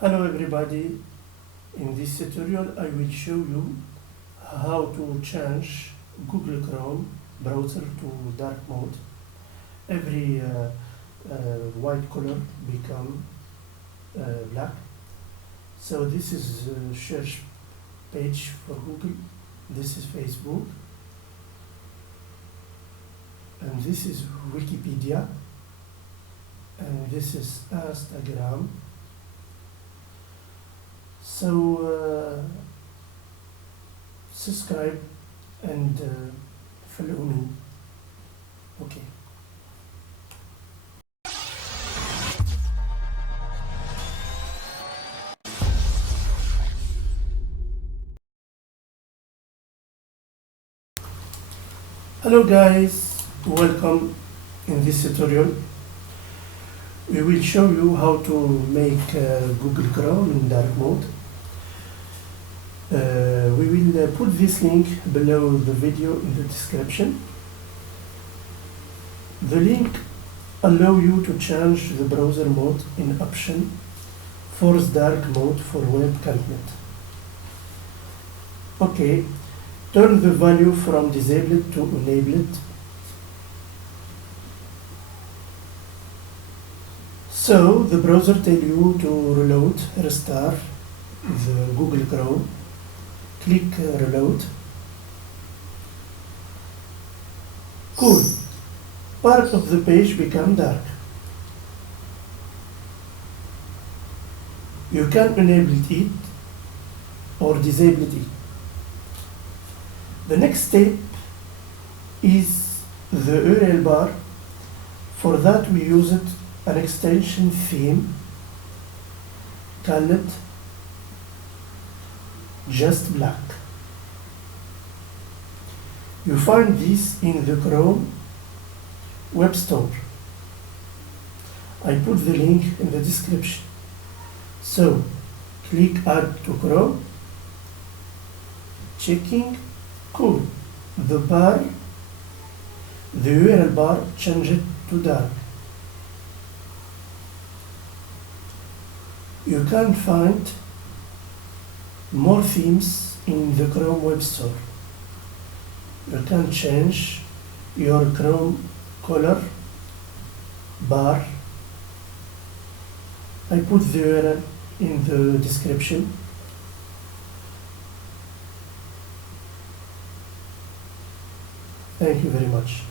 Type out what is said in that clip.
Hello everybody, in this tutorial I will show you how to change Google Chrome browser to dark mode. Every white color become black. So this is a search page for Google, this is Facebook, and this is Wikipedia, and this is Instagram. So subscribe and follow me. Okay. Hello guys, welcome. In this tutorial we will show you how to make Google Chrome in dark mode. We will put this link below the video in the description. The link allows you to change the browser mode in option force dark mode for web content. Okay, turn the value from disabled to enabled. So the browser tells you to reload, restart the Google Chrome. Click reload. Cool. Part of the page become dark. You can enable it or disable it. The next step is the URL bar. For that we used an extension theme called just black. You find this in the Chrome web store. I put the link in the description. So click add to Chrome, checking, cool. The URL bar changed to dark. You can find more themes in the Chrome web store. You can change your Chrome color bar. I put the URL in the description. Thank you very much.